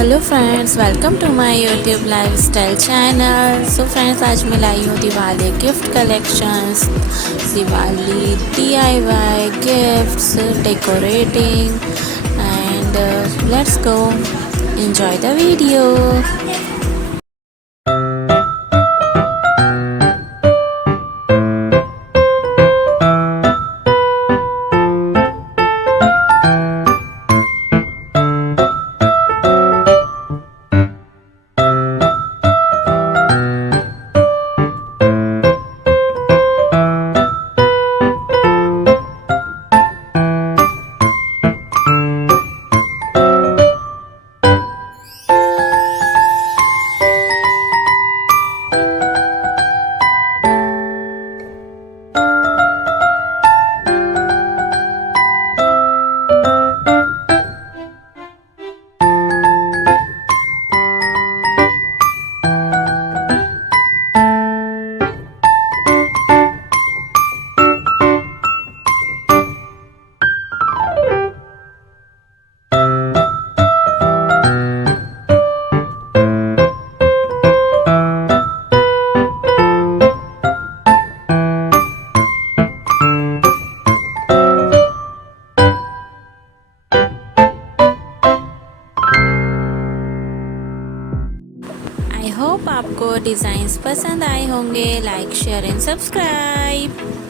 Hello friends, welcome to my YouTube lifestyle channel. So friends, आज मैं लाई हूँ Diwali gift collections, Diwali DIY gifts, decorating and let's go enjoy the video. I hope आपको designs पसंद आए होंगे। Like, share and subscribe.